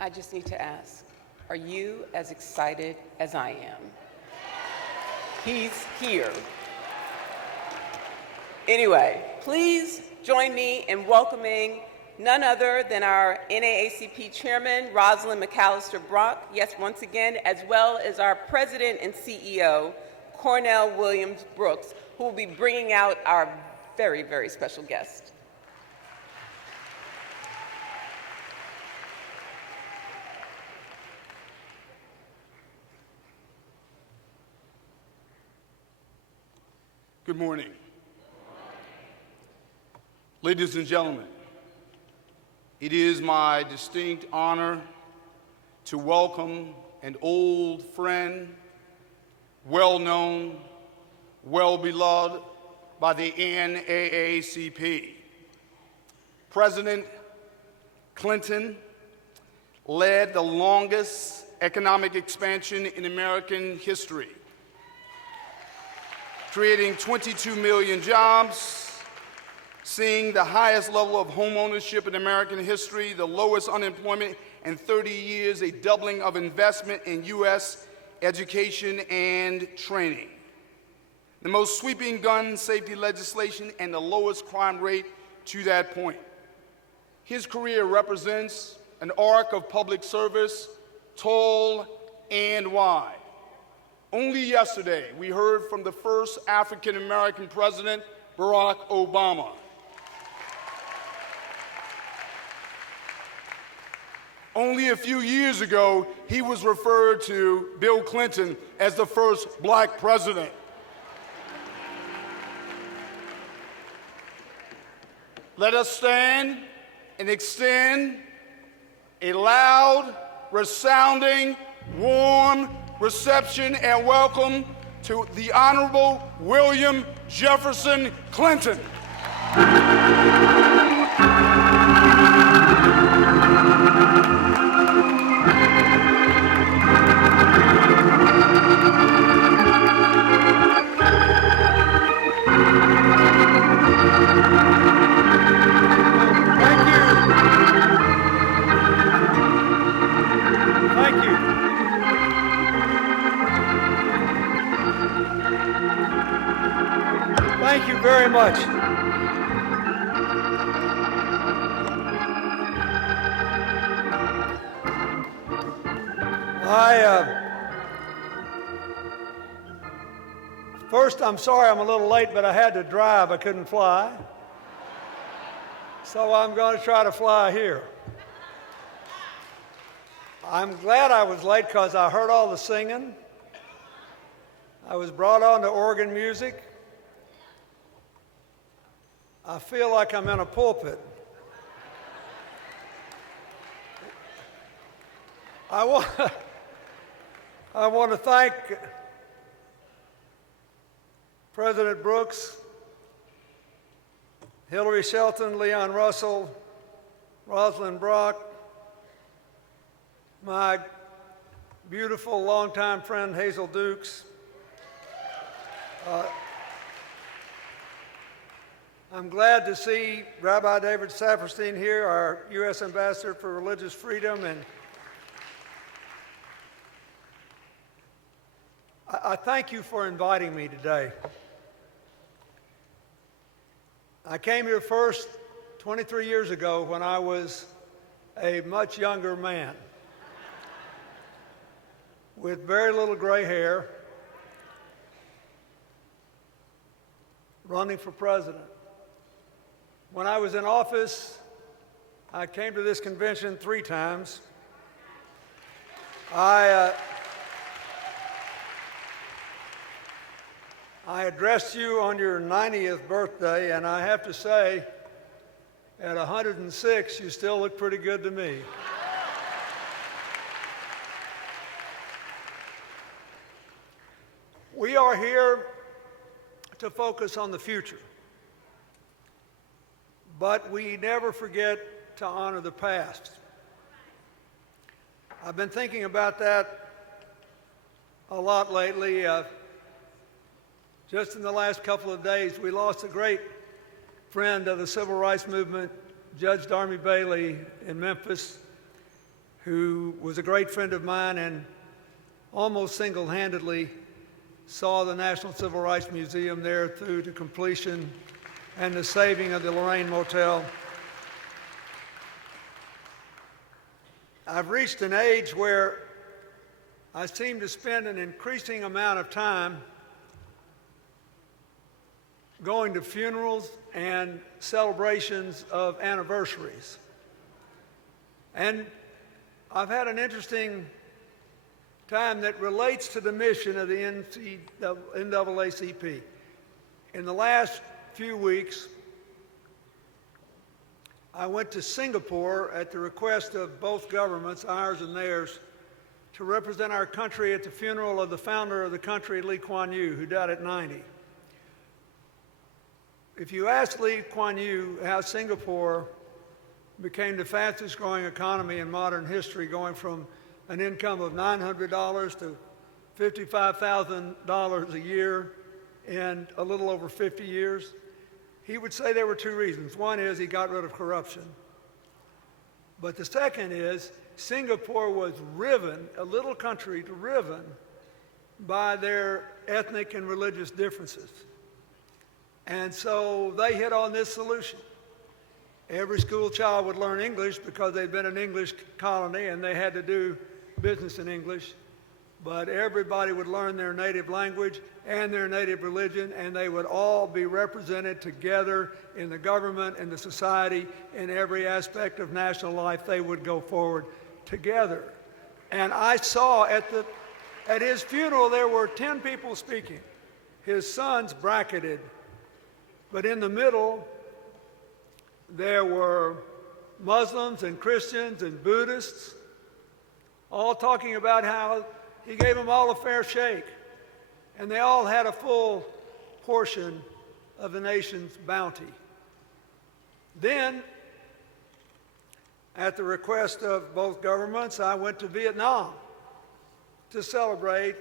I just need to ask, are you as excited as I am? He's here. Anyway, please join me in welcoming none other than our NAACP Chairman, Rosalind McAllister Brock, yes, once again, as well as our President and CEO, Cornell Williams Brooks, who will be bringing out our very, very special guest. Good morning. Ladies and gentlemen, it is my distinct honor to welcome an old friend, well-known, well-beloved by the NAACP. President Clinton led the longest economic expansion in American history, creating 22 million jobs, seeing the highest level of home ownership in American history, the lowest unemployment in 30 years, a doubling of investment in U.S. education and training, the most sweeping gun safety legislation, and the lowest crime rate to that point. His career represents an arc of public service, tall and wide. Only yesterday, we heard from the first African-American president, Barack Obama. Only a few years ago, he was referred to, Bill Clinton, as the first black president. Let us stand and extend a loud, resounding, warm reception and welcome to the Honorable William Jefferson Clinton. Thank you very much. First, I'm sorry I'm a little late, but I had to drive. I couldn't fly. So I'm going to try to fly here. I'm glad I was late because I heard all the singing. I was brought on to organ music. I feel like I'm in a pulpit. I want to thank President Brooks, Hillary Shelton, Leon Russell, Rosalind Brock, my beautiful longtime friend Hazel Dukes. I'm glad to see Rabbi David Saperstein here, our U.S. Ambassador for Religious Freedom, and I thank you for inviting me today. I came here first 23 years ago when I was a much younger man with very little gray hair, running for president. When I was in office, I came to this convention 3 times. I addressed you on your 90th birthday, and I have to say, at 106, you still look pretty good to me. We are here to focus on the future, but we never forget to honor the past. I've been thinking about that a lot lately. Just in the last couple of days, we lost a great friend of the civil rights movement, Judge Darmy Bailey in Memphis, who was a great friend of mine and almost single-handedly saw the National Civil Rights Museum there through to completion and the saving of the Lorraine Motel. I've reached an age where I seem to spend an increasing amount of time going to funerals and celebrations of anniversaries. And I've had an interesting time that relates to the mission of the NAACP. In the last few weeks, I went to Singapore at the request of both governments, ours and theirs, to represent our country at the funeral of the founder of the country, Lee Kuan Yew, who died at 90. If you ask Lee Kuan Yew how Singapore became the fastest growing economy in modern history, going from an income of $900 to $55,000 a year in a little over 50 years, he would say there were two reasons. One is he got rid of corruption. But the second is Singapore was riven, a little country riven by their ethnic and religious differences. And so they hit on this solution. Every school child would learn English because they'd been an English colony and they had to do business in English. But everybody would learn their native language and their native religion, and they would all be represented together in the government, in the society, in every aspect of national life. They would go forward together. And I saw at his funeral there were 10 people speaking. His sons bracketed. But in the middle, there were Muslims and Christians and Buddhists, all talking about how he gave them all a fair shake, and they all had a full portion of the nation's bounty. Then, at the request of both governments, I went to Vietnam to celebrate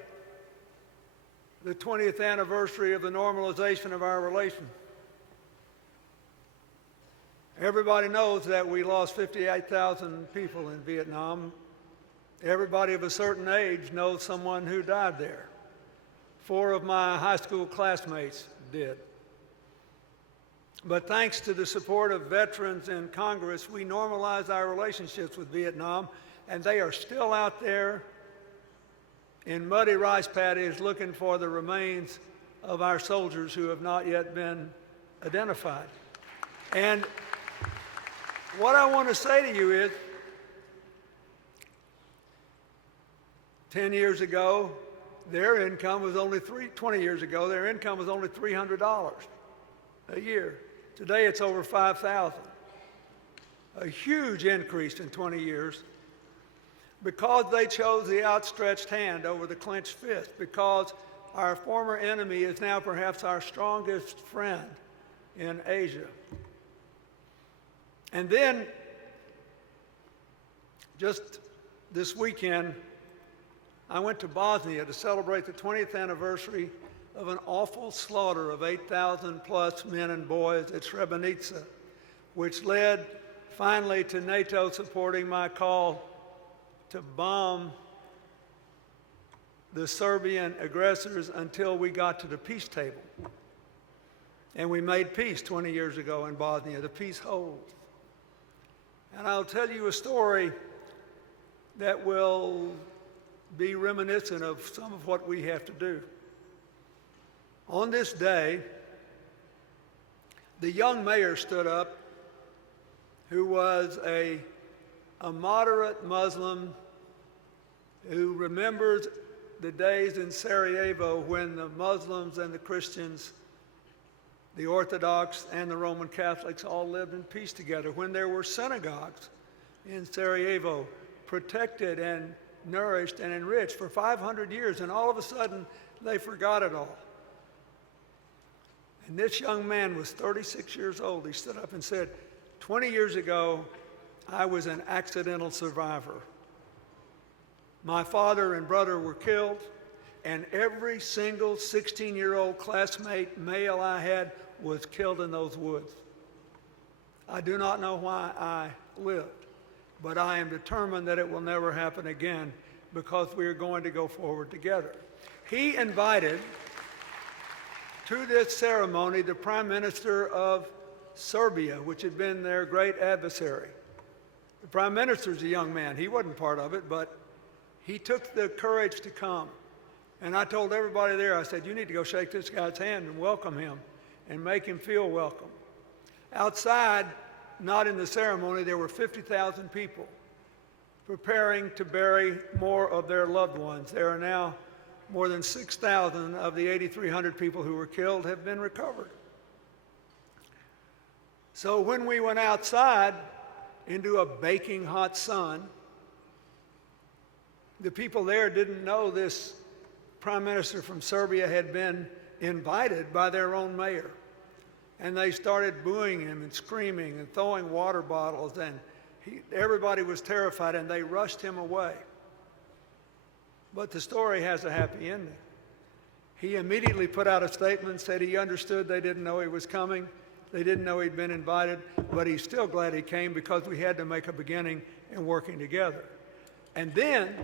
the 20th anniversary of the normalization of our relations. Everybody knows that we lost 58,000 people in Vietnam. Everybody of a certain age knows someone who died there. 4 of my high school classmates did. But thanks to the support of veterans in Congress, we normalized our relationships with Vietnam, and they are still out there in muddy rice paddies looking for the remains of our soldiers who have not yet been identified. And what I want to say to you is, 10 years ago, their income was only 20 years ago, their income was only $300 a year. Today it's over $5,000. A huge increase in 20 years because they chose the outstretched hand over the clenched fist, because our former enemy is now perhaps our strongest friend in Asia. And then, just this weekend, I went to Bosnia to celebrate the 20th anniversary of an awful slaughter of 8,000 plus men and boys at Srebrenica, which led finally to NATO supporting my call to bomb the Serbian aggressors until we got to the peace table. And we made peace 20 years ago in Bosnia. The peace holds. And I'll tell you a story that will be reminiscent of some of what we have to do. On this day, the young mayor stood up, who was a moderate Muslim who remembers the days in Sarajevo when the Muslims and the Christians, the Orthodox and the Roman Catholics all lived in peace together, when there were synagogues in Sarajevo protected and nourished and enriched for 500 years, and all of a sudden they forgot it all. And this young man was 36 years old. He stood up and said, 20 years ago, I was an accidental survivor. My father and brother were killed, and every single 16-year-old classmate male I had was killed in those woods. I do not know why I lived. but I am determined that it will never happen again because we are going to go forward together. He invited to this ceremony the Prime Minister of Serbia, which had been their great adversary. The Prime Minister's a young man. He wasn't part of it, but he took the courage to come. And I told everybody there, I said, you need to go shake this guy's hand and welcome him and make him feel welcome. Outside, not in the ceremony, there were 50,000 people preparing to bury more of their loved ones. There are now more than 6,000 of the 8,300 people who were killed have been recovered. So when we went outside into a baking hot sun, the people there didn't know this Prime Minister from Serbia had been invited by their own mayor. And they started booing him and screaming and throwing water bottles, and everybody was terrified, and they rushed him away. But the story has a happy ending. He immediately put out a statement, said he understood they didn't know he was coming, they didn't know he'd been invited, but he's still glad he came because we had to make a beginning in working together. And then,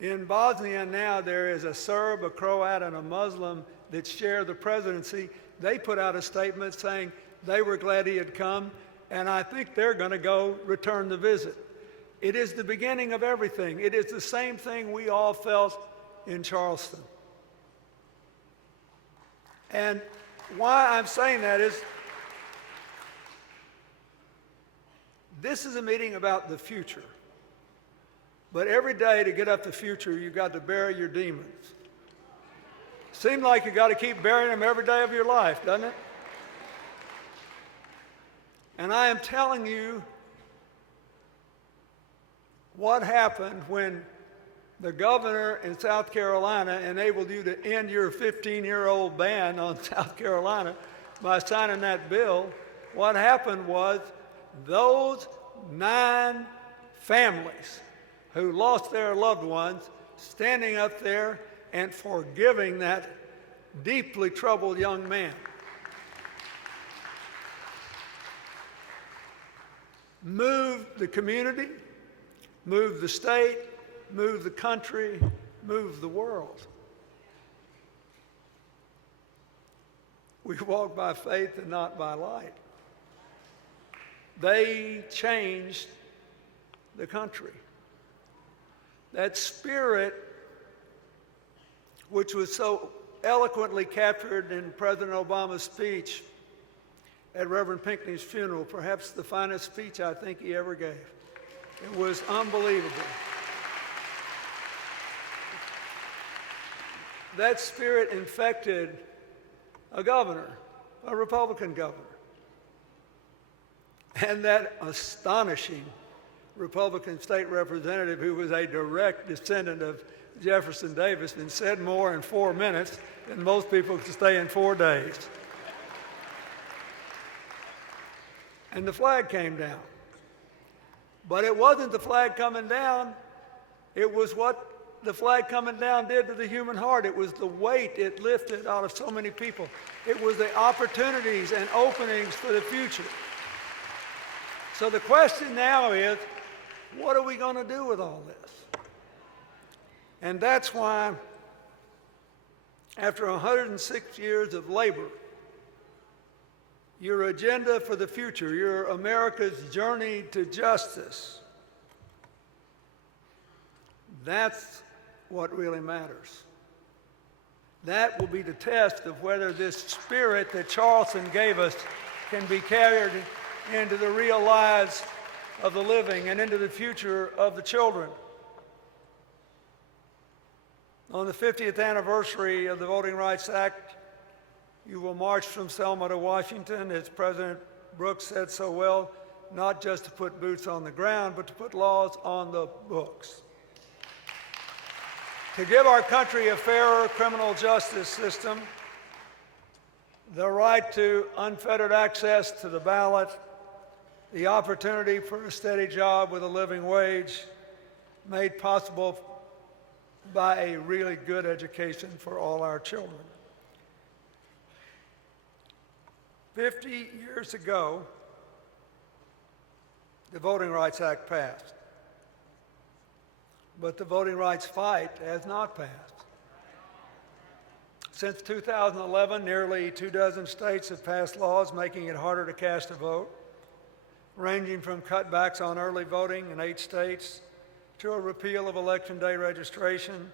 in Bosnia now, there is a Serb, a Croat, and a Muslim that share the presidency. They put out a statement saying they were glad he had come, and I think they're going to go return the visit. It is the beginning of everything. It is the same thing we all felt in Charleston. And why I'm saying that is, this is a meeting about the future. But every day to get up the future, you've got to bury your demons. Seems like you got to keep burying them every day of your life, doesn't it? And I am telling you what happened when the governor in South Carolina enabled you to end your 15-year-old ban on South Carolina by signing that bill. What happened was those 9 families who lost their loved ones standing up there and forgiving that deeply troubled young man moved the community, moved the state, moved the country, moved the world. We walk by faith and not by light. They changed the country. That spirit, which was so eloquently captured in President Obama's speech at Reverend Pinckney's funeral, perhaps the finest speech I think he ever gave. It was unbelievable. That spirit infected a governor, a Republican governor, and that astonishing Republican state representative who was a direct descendant of Jefferson Davis and said more in 4 minutes than most people could stay in 4 days. And the flag came down. But it wasn't the flag coming down, it was what the flag coming down did to the human heart. It was the weight it lifted out of so many people. It was the opportunities and openings for the future. So the question now is, what are we going to do with all this? And that's why, after 106 years of labor, your agenda for the future, your America's journey to justice, that's what really matters. That will be the test of whether this spirit that Charleston gave us can be carried into the real lives of the living and into the future of the children. On the 50th anniversary of the Voting Rights Act, you will march from Selma to Washington, as President Brooks said so well, not just to put boots on the ground, but to put laws on the books. To give our country a fairer criminal justice system, the right to unfettered access to the ballot, the opportunity for a steady job with a living wage, made possible by a really good education for all our children. 50 years ago, the Voting Rights Act passed. But the voting rights fight has not passed. Since 2011, nearly 24 states have passed laws making it harder to cast a vote, ranging from cutbacks on early voting in 8 states to a repeal of Election Day registration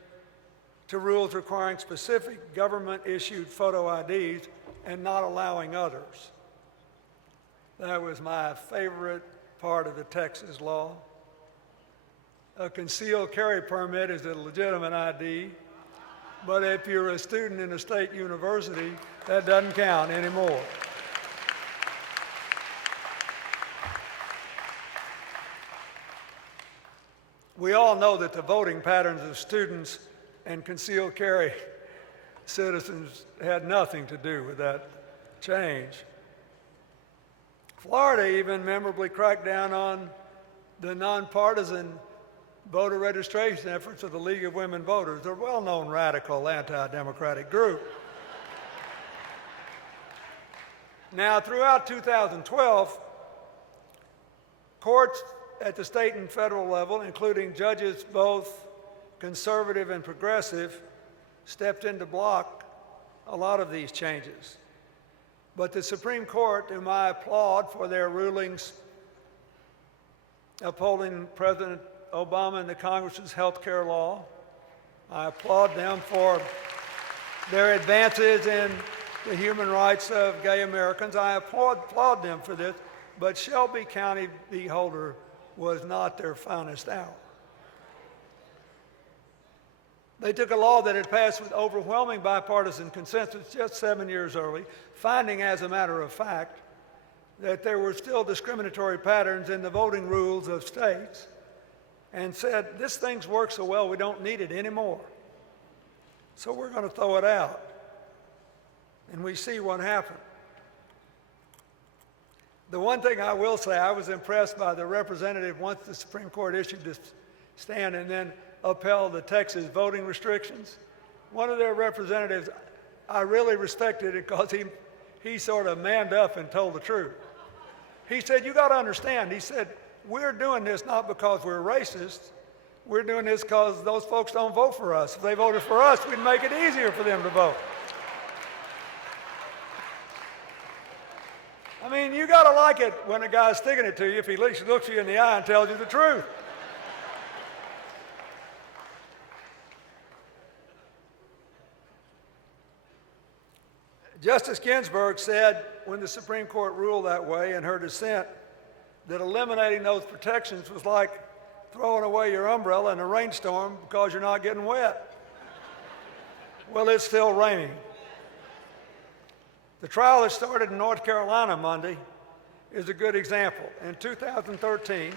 to rules requiring specific government-issued photo IDs and not allowing others. That was my favorite part of the Texas law. A concealed carry permit is a legitimate ID, but if you're a student in a state university, that doesn't count anymore. We all know that the voting patterns of students and concealed carry citizens had nothing to do with that change. Florida even memorably cracked down on the nonpartisan voter registration efforts of the League of Women Voters, a well-known radical anti-democratic group. Now, throughout 2012, courts at the state and federal level, including judges both conservative and progressive, stepped in to block a lot of these changes. But the Supreme Court, whom I applaud for their rulings upholding President Obama and the Congress's health care law, I applaud them for their advances in the human rights of gay Americans. I applaud them for this, but Shelby County v. Holder was not their finest hour. They took a law that had passed with overwhelming bipartisan consensus just 7 years early, finding, as a matter of fact, that there were still discriminatory patterns in the voting rules of states, and said, this thing works so well, we don't need it anymore. So we're going to throw it out. And we see what happened. The one thing I will say, I was impressed by the representative once the Supreme Court issued this stand and then upheld the Texas voting restrictions. One of their representatives, I really respected it because he sort of manned up and told the truth. He said, you got to understand, he said, we're doing this not because we're racist. We're doing this because those folks don't vote for us. If they voted for us, we'd make it easier for them to vote. I mean, you got to like it when a guy's sticking it to you if he looks you in the eye and tells you the truth. Justice Ginsburg said when the Supreme Court ruled that way in her dissent that eliminating those protections was like throwing away your umbrella in a rainstorm because you're not getting wet. Well, it's still raining. The trial that started in North Carolina Monday is a good example. In 2013,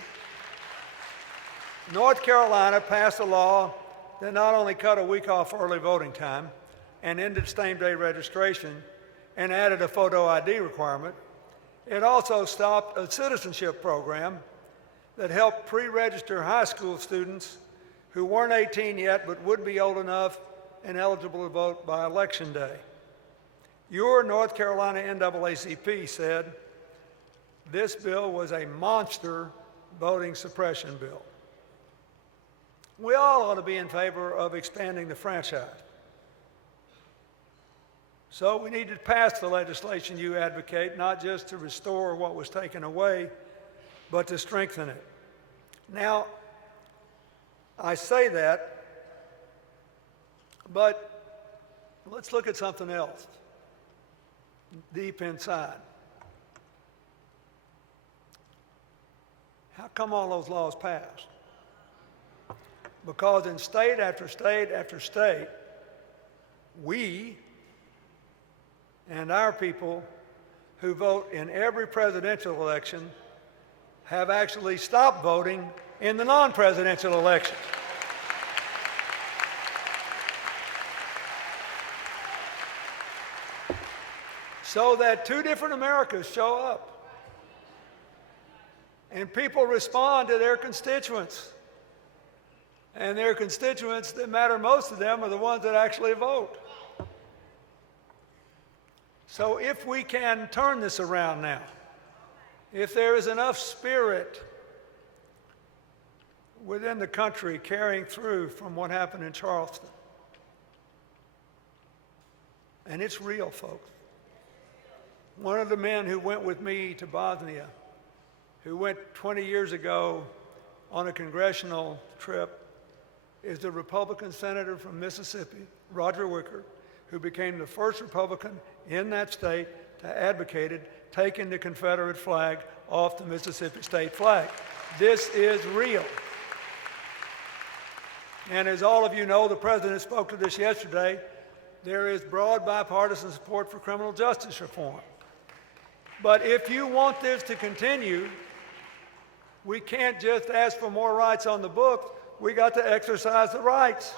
North Carolina passed a law that not only cut a week off early voting time and ended same-day registration and added a photo ID requirement, it also stopped a citizenship program that helped pre-register high school students who weren't 18 yet but would be old enough and eligible to vote by Election Day. Your North Carolina NAACP said this bill was a monster voting suppression bill. We all ought to be in favor of expanding the franchise. So we need to pass the legislation you advocate, not just to restore what was taken away, but to strengthen it. Now, I say that, but let's look at something else deep inside. How come all those laws passed? Because in state after state after state, we and our people who vote in every presidential election have actually stopped voting in the non-presidential election. So that two different Americas show up. And people respond to their constituents. And their constituents that matter most to them are the ones that actually vote. So if we can turn this around now, if there is enough spirit within the country carrying through from what happened in Charleston. And it's real, folks. One of the men who went with me to Bosnia, who went 20 years ago on a congressional trip, is the Republican senator from Mississippi, Roger Wicker, who became the first Republican in that state to advocate taking the Confederate flag off the Mississippi state flag. This is real. And as all of you know, the President spoke to this yesterday, there is broad bipartisan support for criminal justice reform. But if you want this to continue, we can't just ask for more rights on the books. We got to exercise the rights.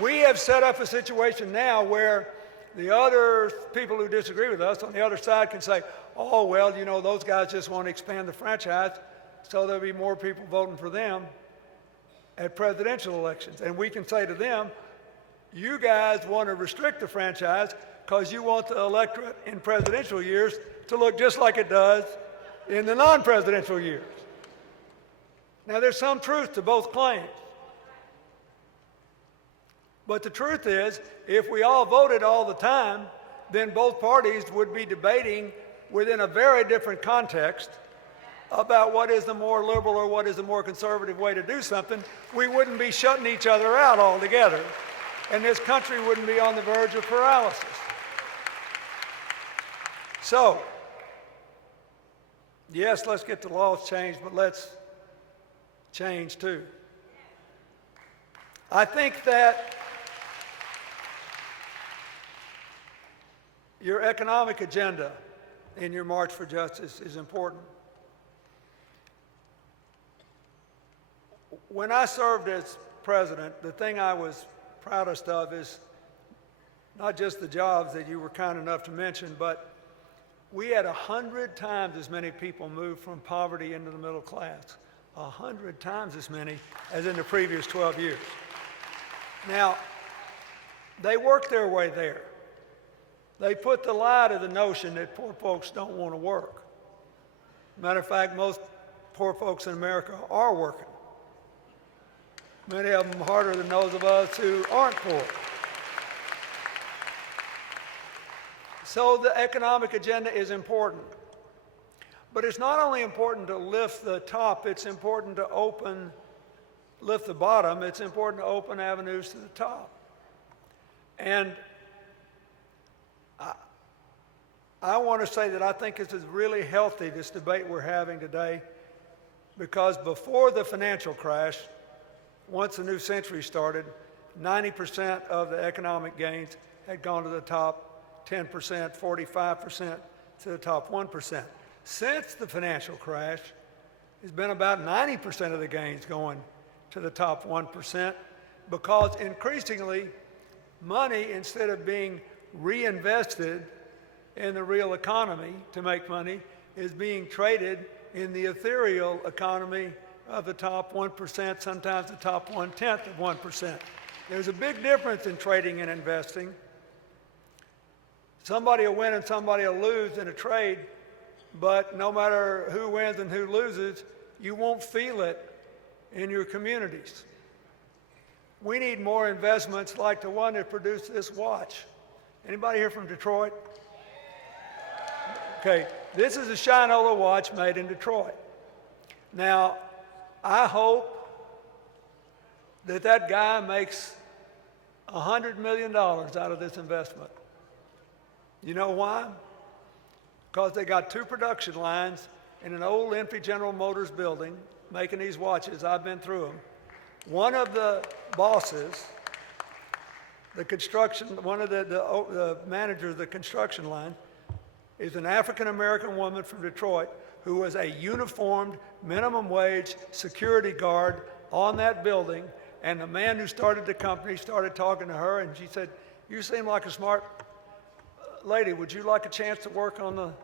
We have set up a situation now where the other people who disagree with us on the other side can say, oh, well, you know, those guys just want to expand the franchise, so there'll be more people voting for them at presidential elections. And we can say to them, you guys want to restrict the franchise because you want the electorate in presidential years to look just like it does in the non-presidential years. Now, there's some truth to both claims. But the truth is, if we all voted all the time, then both parties would be debating within a very different context about what is the more liberal or what is the more conservative way to do something. We wouldn't be shutting each other out altogether, and this country wouldn't be on the verge of paralysis. So, yes, let's get the laws changed, but let's change too. I think that your economic agenda in your March for Justice is important. When I served as president, the thing I was proudest of is not just the jobs that you were kind enough to mention, but we had 100 times as many people move from poverty into the middle class. 100 times as many as in the previous 12 years. Now, they worked their way there. They put the lie to the notion that poor folks don't want to work. Matter of fact, most poor folks in America are working. Many of them harder than those of us who aren't poor. So the economic agenda is important. But it's not only important to lift the top, it's important to lift the bottom, it's important to open avenues to the top. And I want to say that I think this is really healthy, this debate we're having today, because before the financial crash, once the new century started, 90% of the economic gains had gone to the top 10%, 45% to the top 1%. Since the financial crash, it's been about 90% of the gains going to the top 1%, because increasingly money, instead of being reinvested in the real economy to make money, is being traded in the ethereal economy of the top 1%, sometimes the top 1/10 of 1%. There's a big difference in trading and investing. Somebody will win and somebody will lose in a trade, but no matter who wins and who loses, you won't feel it in your communities. We need more investments like the one that produced this watch. Anybody here from Detroit? Okay, this is a Shinola watch made in Detroit. Now, I hope that that guy makes $100 million out of this investment. You know why? Because they got 2 production lines in an old empty General Motors building making these watches. I've been through them. One of the bosses, one of the managers of the construction line, is an African-American woman from Detroit who was a uniformed minimum wage security guard on that building. And the man who started the company started talking to her, and she said, "You seem like a smart lady. Would you like a chance to work on the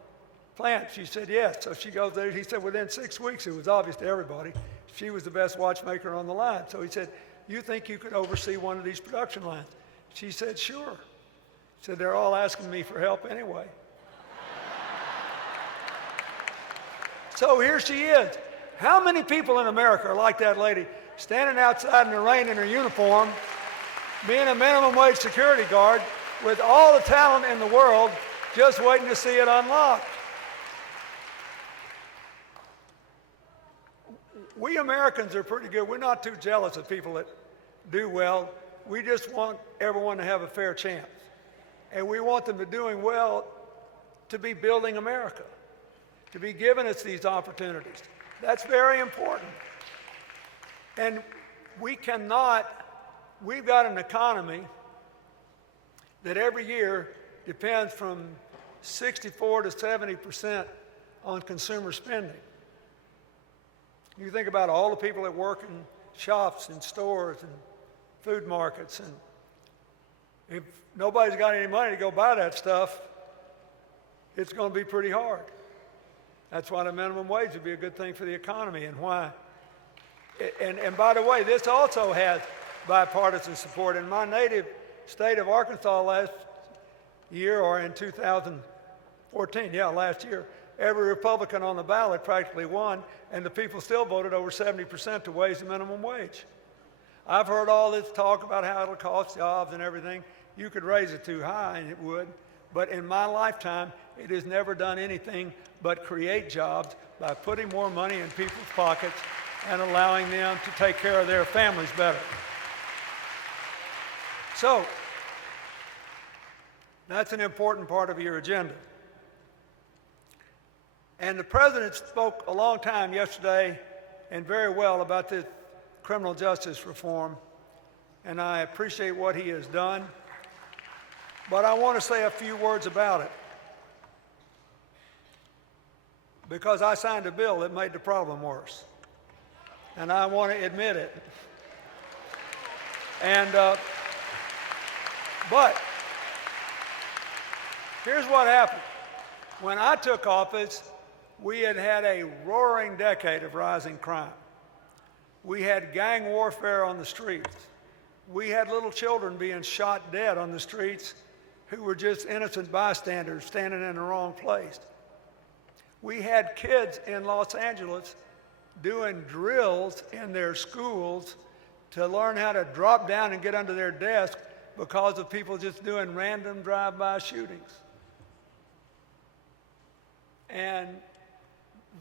plant?" She said, "Yes." So she goes there. He said within 6 weeks, it was obvious to everybody, she was the best watchmaker on the line. So he said, "You think you could oversee one of these production lines?" She said, "Sure." He said, "They're all asking me for help anyway." So here she is. How many people in America are like that lady, standing outside in the rain in her uniform, being a minimum wage security guard, with all the talent in the world, just waiting to see it unlocked? We Americans are pretty good. We're not too jealous of people that do well. We just want everyone to have a fair chance. And we want them to doing well to be building America, to be giving us these opportunities. That's very important. And we've got an economy that every year depends from 64 to 70% on consumer spending. You think about all the people that work in shops and stores and food markets, and if nobody's got any money to go buy that stuff, it's going to be pretty hard. That's why the minimum wage would be a good thing for the economy, and why. And by the way, this also has bipartisan support. In my native state of Arkansas last year, or in 2014, last year, every Republican on the ballot practically won, and the people still voted over 70% to raise the minimum wage. I've heard all this talk about how it'll cost jobs and everything. You could raise it too high, and it would. But in my lifetime, it has never done anything but create jobs by putting more money in people's pockets and allowing them to take care of their families better. So, that's an important part of your agenda. And the president spoke a long time yesterday, and very well, about this criminal justice reform, and I appreciate what he has done, but I want to say a few words about it, because I signed a bill that made the problem worse, and I want to admit it. And but here's what happened. When I took office, we had had a roaring decade of rising crime. We had gang warfare on the streets. We had little children being shot dead on the streets who were just innocent bystanders standing in the wrong place. We had kids in Los Angeles doing drills in their schools to learn how to drop down and get under their desk because of people just doing random drive-by shootings. And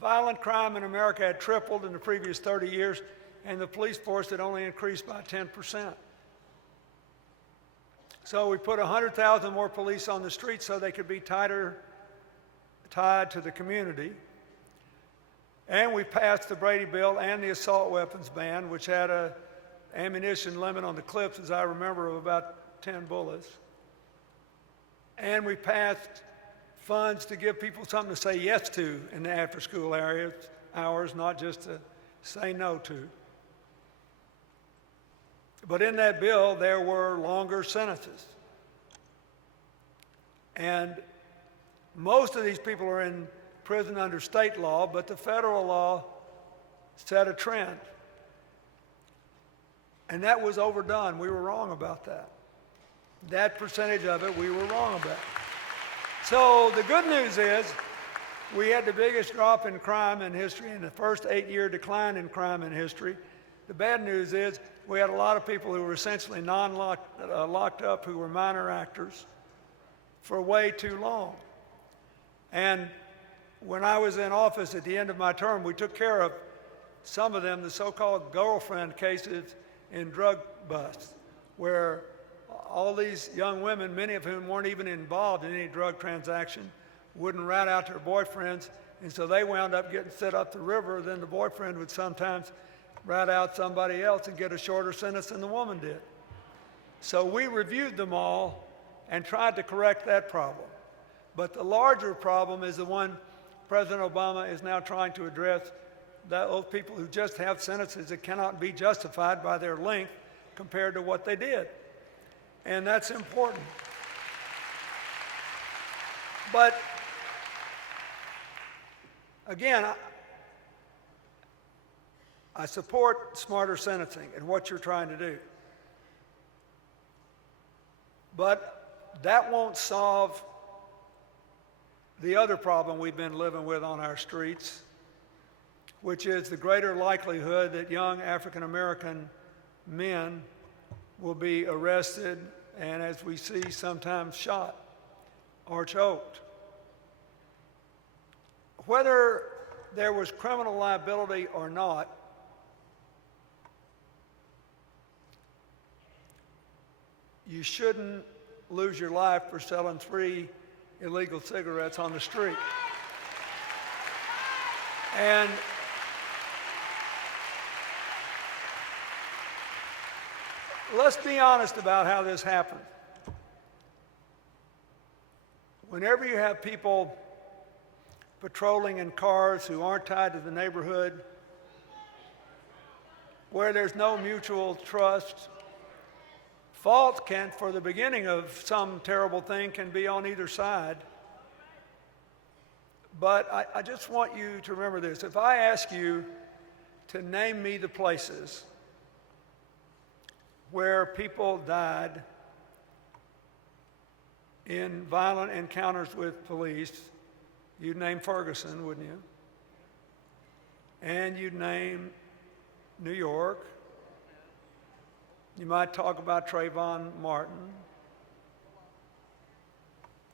violent crime in America had tripled in the previous 30 years, and the police force had only increased by 10%. So we put 100,000 more police on the streets so they could be tied to the community. And we passed the Brady Bill and the assault weapons ban, which had an ammunition limit on the clips, as I remember, of about 10 bullets. And we passed funds to give people something to say yes to in the after-school hours, not just to say no to. But in that bill, there were longer sentences. And most of these people are in prison under state law, but the federal law set a trend. And that was overdone. We were wrong about that. That percentage of it, we were wrong about. So the good news is we had the biggest drop in crime in history, and the first 8-year decline in crime in history. The bad news is we had a lot of people who were essentially locked up, who were minor actors for way too long. And when I was in office at the end of my term, we took care of some of them, the so-called girlfriend cases in drug busts, where all these young women, many of whom weren't even involved in any drug transaction, wouldn't rat out their boyfriends, and so they wound up getting set up the river. Then the boyfriend would sometimes rat out somebody else and get a shorter sentence than the woman did. So we reviewed them all and tried to correct that problem. But the larger problem is the one President Obama is now trying to address, those people who just have sentences that cannot be justified by their length compared to what they did. And that's important. But again, I support smarter sentencing and what you're trying to do. But that won't solve the other problem we've been living with on our streets, which is the greater likelihood that young African American men will be arrested and, as we see, sometimes shot or choked. Whether there was criminal liability or not, you shouldn't lose your life for selling 3 illegal cigarettes on the street. And let's be honest about how this happened. Whenever you have people patrolling in cars who aren't tied to the neighborhood, where there's no mutual trust, fault can, for the beginning of some terrible thing, can be on either side. But I just want you to remember this. If I ask you to name me the places where people died in violent encounters with police, you'd name Ferguson, wouldn't you? And you'd name New York. You might talk about Trayvon Martin.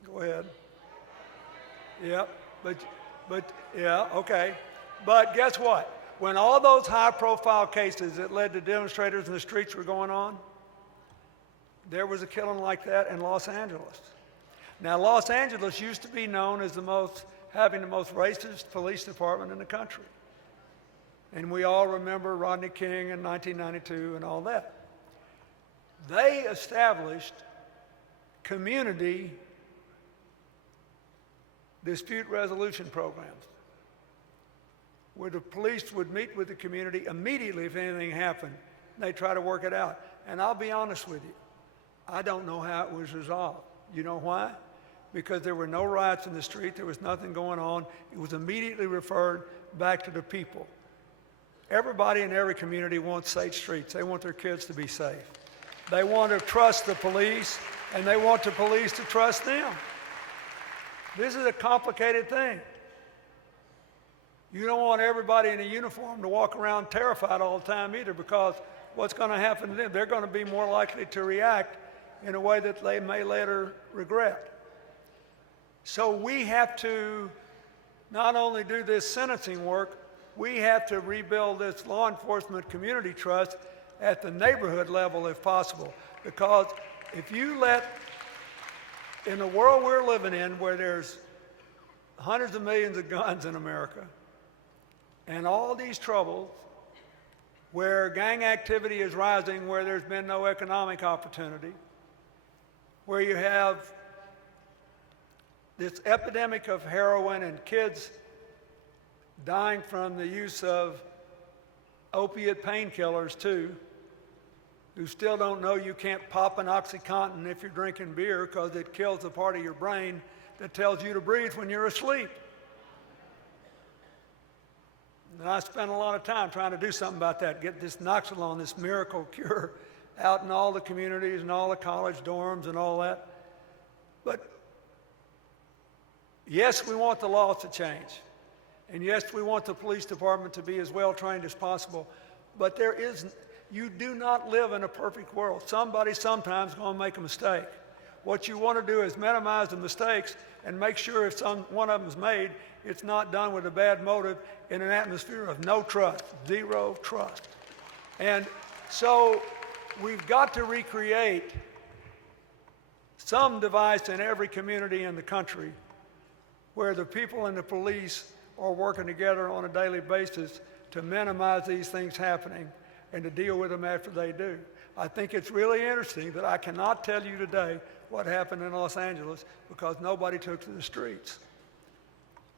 Go ahead. Yep, but yeah, okay. But guess what? When all those high-profile cases that led to demonstrators in the streets were going on, there was a killing like that in Los Angeles. Now, Los Angeles used to be known as having the most racist police department in the country. And we all remember Rodney King in 1992 and all that. They established community dispute resolution programs where the police would meet with the community immediately if anything happened. They try to work it out. And I'll be honest with you, I don't know how it was resolved. You know why? Because there were no riots in the street, there was nothing going on. It was immediately referred back to the people. Everybody in every community wants safe streets. They want their kids to be safe. They want to trust the police, and they want the police to trust them. This is a complicated thing. You don't want everybody in a uniform to walk around terrified all the time either, because what's going to happen to them? They're going to be more likely to react in a way that they may later regret. So we have to not only do this sentencing work, we have to rebuild this law enforcement community trust at the neighborhood level if possible. Because if you in the world we're living in, where there's hundreds of millions of guns in America, and all these troubles, where gang activity is rising, where there's been no economic opportunity, where you have this epidemic of heroin and kids dying from the use of opiate painkillers too, who still don't know you can't pop an OxyContin if you're drinking beer because it kills the part of your brain that tells you to breathe when you're asleep. And I spent a lot of time trying to do something about that, get this Noxalone, this miracle cure, out in all the communities and all the college dorms and all that. But yes, we want the laws to change. And yes, we want the police department to be as well trained as possible. But you do not live in a perfect world. Somebody sometimes is going to make a mistake. What you want to do is minimize the mistakes and make sure if one of them is made, it's not done with a bad motive in an atmosphere of no trust, zero trust. And so we've got to recreate some device in every community in the country where the people and the police are working together on a daily basis to minimize these things happening and to deal with them after they do. I think it's really interesting that I cannot tell you today what happened in Los Angeles because nobody took to the streets.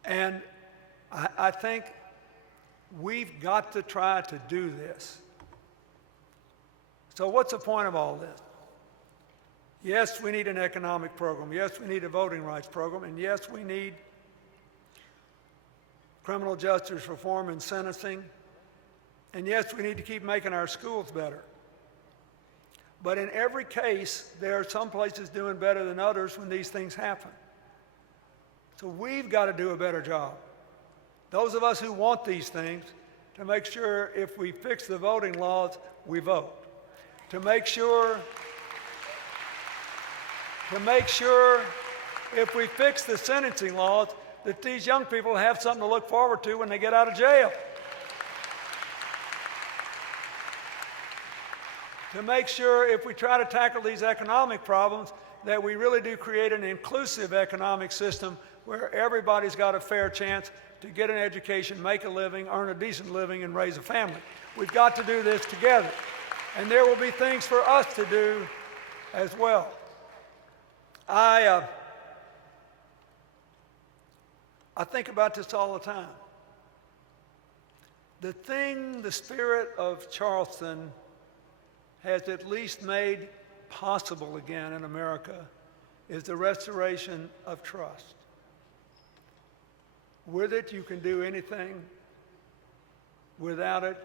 And I think we've got to try to do this. So what's the point of all this? Yes, we need an economic program. Yes, we need a voting rights program. And yes, we need criminal justice reform and sentencing. And yes, we need to keep making our schools better. But in every case, there are some places doing better than others when these things happen. So we've got to do a better job those of us who want these things, to make sure if we fix the voting laws, we vote. To make sure if we fix the sentencing laws, that these young people have something to look forward to when they get out of jail. To make sure if we try to tackle these economic problems, that we really do create an inclusive economic system where everybody's got a fair chance to get an education, make a living, earn a decent living, and raise a family. We've got to do this together. And there will be things for us to do as well. I think about this all the time. The thing the spirit of Charleston has at least made possible again in America is the restoration of trust. With it, you can do anything. Without it,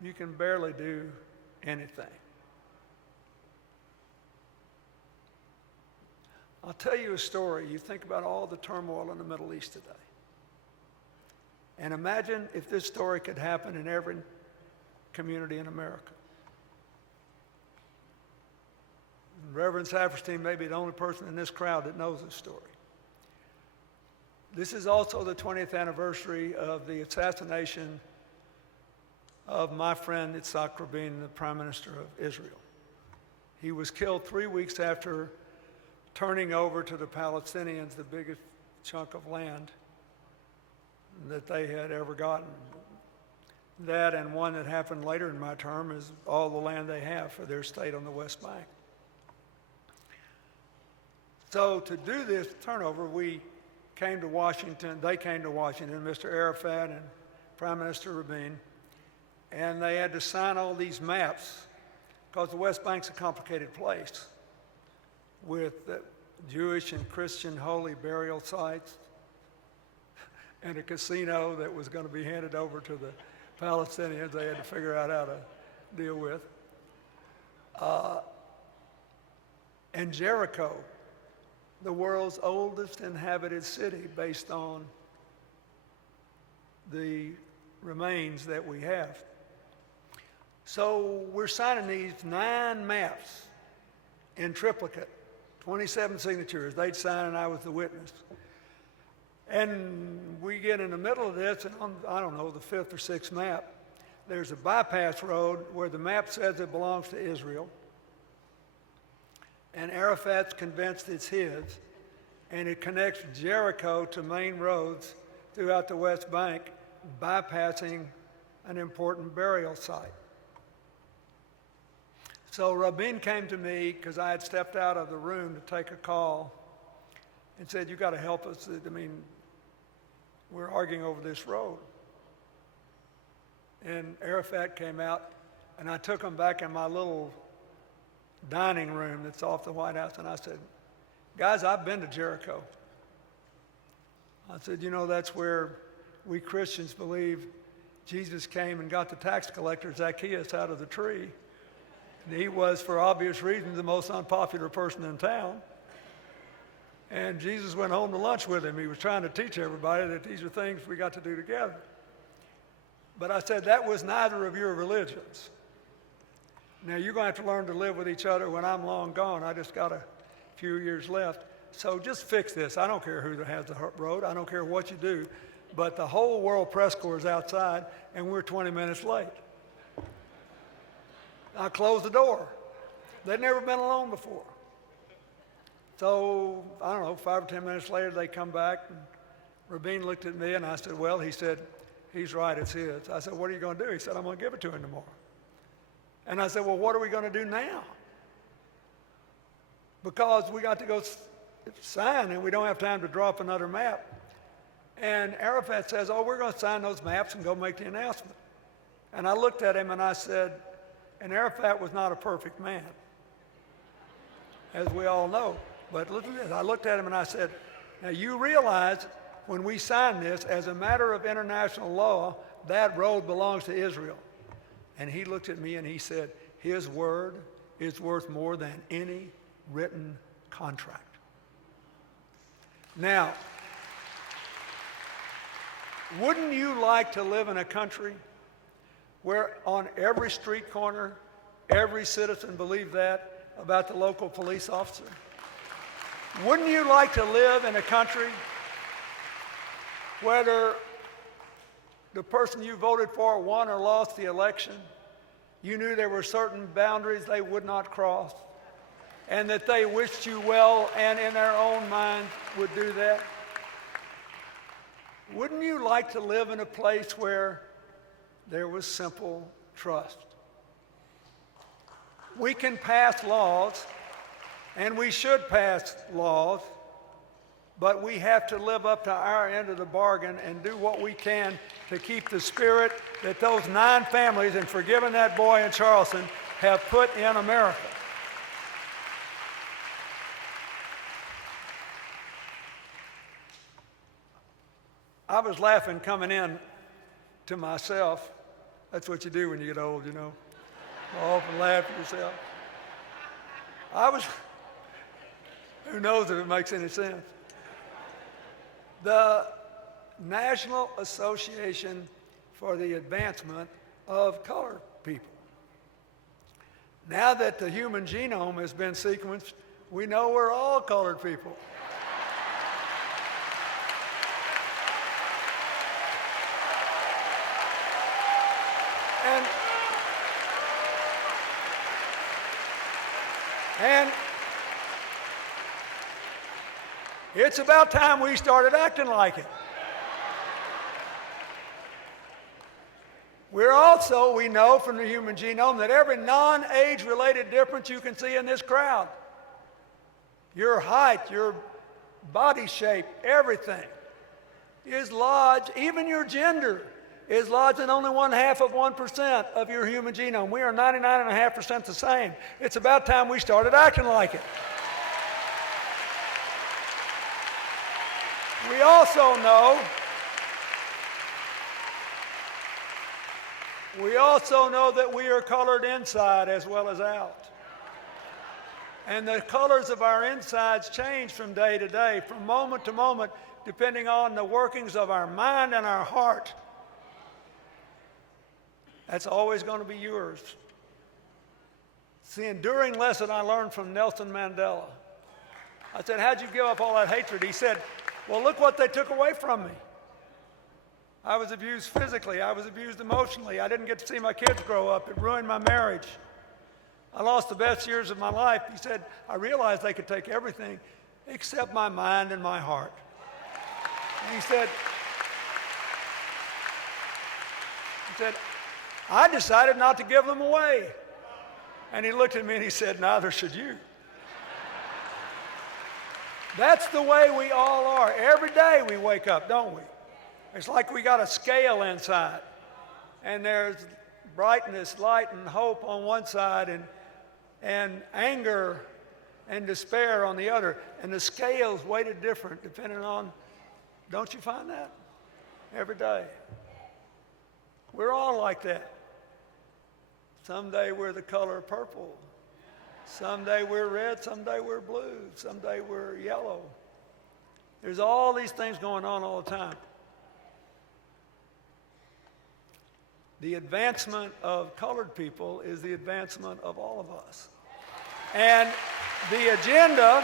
you can barely do anything. I'll tell you a story. You think about all the turmoil in the Middle East today. And imagine if this story could happen in every community in America. Reverend Saperstein may be the only person in this crowd that knows this story. This is also the 20th anniversary of the assassination of my friend Yitzhak Rabin, the Prime Minister of Israel. He was killed 3 weeks after turning over to the Palestinians the biggest chunk of land that they had ever gotten. That and one that happened later in my term is all the land they have for their state on the West Bank. So to do this turnover, we came to Washington, they came to Washington, Mr. Arafat and Prime Minister Rabin, and they had to sign all these maps because the West Bank's a complicated place with Jewish and Christian holy burial sites and a casino that was going to be handed over to the Palestinians they had to figure out how to deal with. And Jericho, the world's oldest inhabited city based on the remains that we have. So we're signing these 9 maps in triplicate, 27 signatures. They'd sign and I was the witness. And we get in the middle of this, and on, I don't know, the 5th or 6th map, there's a bypass road where the map says it belongs to Israel. And Arafat's convinced it's his, and it connects Jericho to main roads throughout the West Bank, bypassing an important burial site. So Rabin came to me because I had stepped out of the room to take a call and said, "You got to help us. I mean, we're arguing over this road." And Arafat came out, and I took him back in my little dining room that's off the White House, and I said, "Guys, I've been to Jericho." I said, "You know, that's where we Christians believe Jesus came and got the tax collector Zacchaeus out of the tree. And he was, for obvious reasons, the most unpopular person in town. And Jesus went home to lunch with him. He was trying to teach everybody that these are things we got to do together." But I said, that was neither of your religions. Now, you're going to have to learn to live with each other when I'm long gone. I just got a few years left. So just fix this. I don't care who has the road. I don't care what you do. But the whole World Press Corps is outside, and we're 20 minutes late. I closed the door. They'd never been alone before. So, I don't know, 5 or 10 minutes later, they come back, and Rabin looked at me, and I said, "Well," he said, "he's right, it's his." I said, "What are you going to do?" He said, "I'm going to give it to him tomorrow." And I said, "Well, what are we going to do now?" Because we got to go sign, and we don't have time to draw up another map. And Arafat says, "Oh, we're going to sign those maps and go make the announcement." And I looked at him and I said, and Arafat was not a perfect man, as we all know. But listen to this. I looked at him and I said, "Now you realize when we sign this, as a matter of international law, that road belongs to Israel." And he looked at me and he said, "His word is worth more than any written contract." Now, Wouldn't you like to live in a country where on every street corner, every citizen believed that about the local police officer? Wouldn't you like to live in a country whether the person you voted for won or lost the election, you knew there were certain boundaries they would not cross, and that they wished you well and in their own minds would do that? Wouldn't you like to live in a place where there was simple trust? We can pass laws, and we should pass laws, but we have to live up to our end of the bargain and do what we can to keep the spirit that those 9 families, and forgiving that boy in Charleston, have put in America. I was laughing coming in to myself. That's what you do when you get old, you know. Often laugh at yourself. Who knows if it makes any sense? The National Association for the Advancement of Colored People. Now that the human genome has been sequenced, we know we're all colored people. And it's about time we started acting like it. We know from the human genome that every non-age related difference you can see in this crowd, your height, your body shape, everything is lodged, even your gender is lodged in only 0.5% of your human genome. We are 99.5% the same. It's about time we started acting like it. We also know that we are colored inside as well as out. And the colors of our insides change from day to day, from moment to moment, depending on the workings of our mind and our heart. That's always going to be yours. It's the enduring lesson I learned from Nelson Mandela. I said, how'd you give up all that hatred? He said, well, look what they took away from me. I was abused physically. I was abused emotionally. I didn't get to see my kids grow up. It ruined my marriage. I lost the best years of my life. He said, I realized they could take everything except my mind and my heart. And he said, I decided not to give them away. And he looked at me and he said, neither should you. That's the way we all are. Every day we wake up, don't we? It's like we got a scale inside. And there's brightness, light, and hope on one side, and anger and despair on the other. And the scale's weighted different depending on, don't you find that? Every day. We're all like that. Someday we're the color purple. Someday we're red, someday we're blue, someday we're yellow. There's all these things going on all the time. The advancement of colored people is the advancement of all of us. And the agenda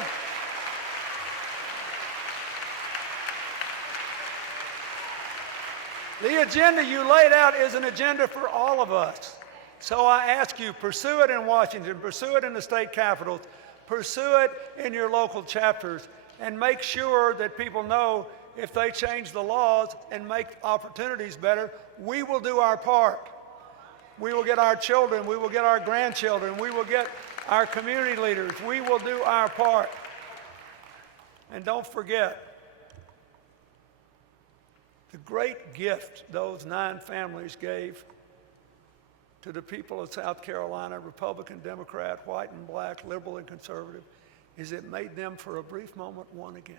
you laid out is an agenda for all of us. So I ask you, pursue it in Washington, pursue it in the state capitals, pursue it in your local chapters, and make sure that people know if they change the laws and make opportunities better, we will do our part. We will get our children, we will get our grandchildren, we will get our community leaders, we will do our part. And don't forget, the great gift those 9 families gave to the people of South Carolina, Republican, Democrat, white and black, liberal and conservative, is it made them for a brief moment one again.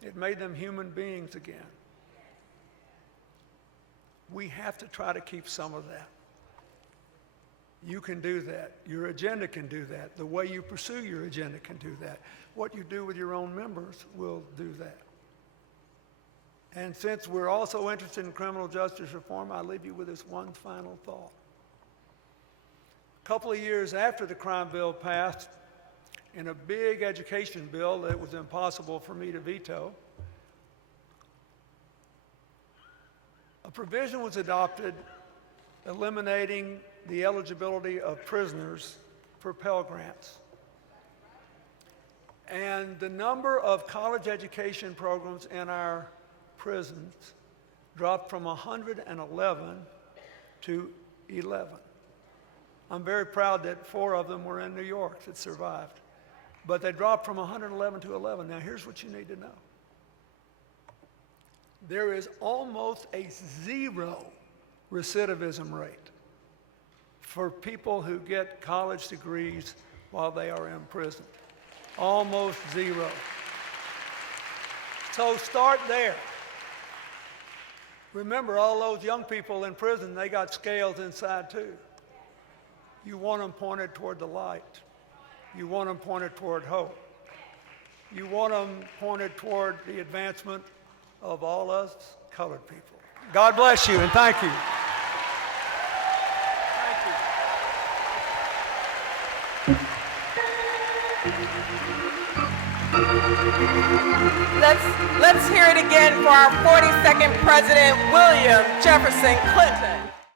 It made them human beings again. We have to try to keep some of that. You can do that. Your agenda can do that. The way you pursue your agenda can do that. What you do with your own members will do that. And since we're also interested in criminal justice reform, I leave you with this one final thought. A couple of years after the crime bill passed, in a big education bill that was impossible for me to veto, a provision was adopted eliminating the eligibility of prisoners for Pell Grants. And the number of college education programs in our prisons dropped from 111 to 11. I'm very proud that 4 of them were in New York that survived. But they dropped from 111 to 11. Now here's what you need to know. There is almost a 0 recidivism rate for people who get college degrees while they are in prison. Almost 0. So start there. Remember, all those young people in prison, they got scales inside too. You want them pointed toward the light. You want them pointed toward hope. You want them pointed toward the advancement of all us colored people. God bless you and thank you. Let's hear it again for our 42nd President, William Jefferson Clinton.